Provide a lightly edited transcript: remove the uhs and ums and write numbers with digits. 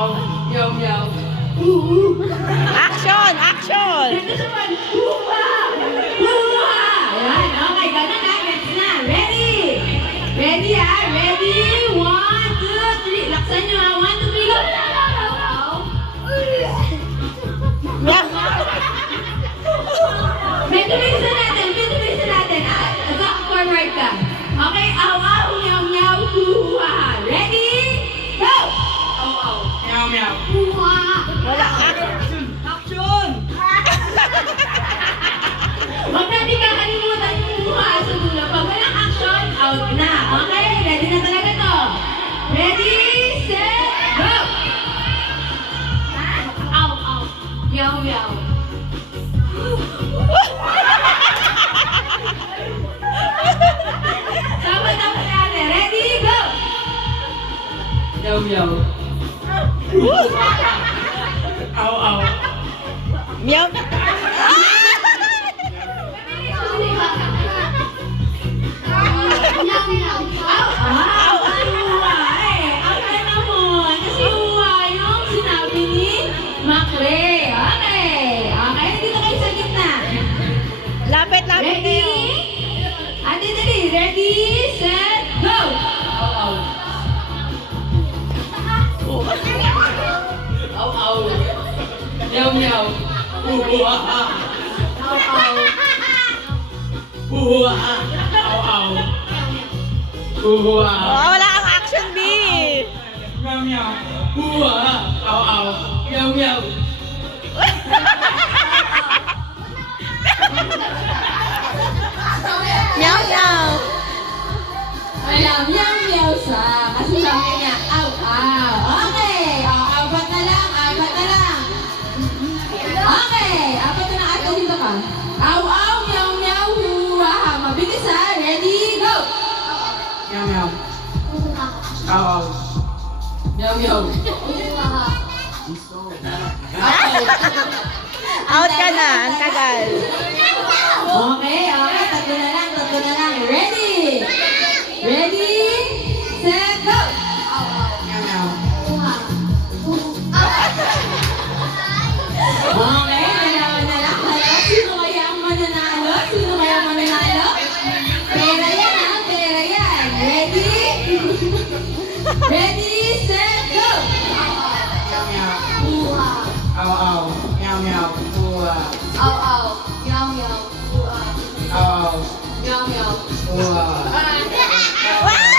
aw. Meow, meow. Action! Action! Next naman. Huwa! Huwa! Ayan, okay. Ganun na. Next na. Ready? Ready ah? Ready? 1, 2, 3. Laksan nyo ah. 1, 2, 3, go! Medyo bilisan natin. Medyo bilisan natin. Forward ka. Okay? Aw, aw, meow, meow, huwa. Ready? Go! Aw, aw. Meow, meow. Huwa! Wala. Action! Huwag natin kakalimutan yung mukha sa dulo. Pag walang action, out na. Okay? Ready na talaga to. Ready, set, go! Ow, ow. Meow, meow. Sama-sama natin. Ready, go! Meow, meow. Ow, ow. Meow. Lapit, lapit kayo. Ate, dali. Ready, set, go! Aw, aw. Meow, meow. Huwa. Aw, aw. Huwa. Aw, aw. Huwa. Oh, wala kang action, B. Meow, meow. Huwa. Aw, aw. Meow, meow. Meow, meow. Wala, meow, meow siya. Kasi sabi niya, aw, aw. Okay. Apat na lang, apat na lang. Okay. Apat na lang. Ate, dito ka. Aw, aw, meow, meow, huwa. Mabilis ha. Ready, go! Meow, meow. Aw, aw. Meow, meow. Out ka na. Ang tagal. Okay, okay. Tatlo na lang, tatlo na lang. Ready? Ready? Set, go! Meow, meow. Okay, dalawa na lang. Sino kaya ang mananalo? Sino kaya ang mananalo? Pera yan, ha? Pera yan. Ready? Ready, set, go! Meow, meow. Aw, aw. Meow, meow. Huwa. Aw, aw. Meow, meow. Aw, aw. Meow, meow. Huwa. Wow!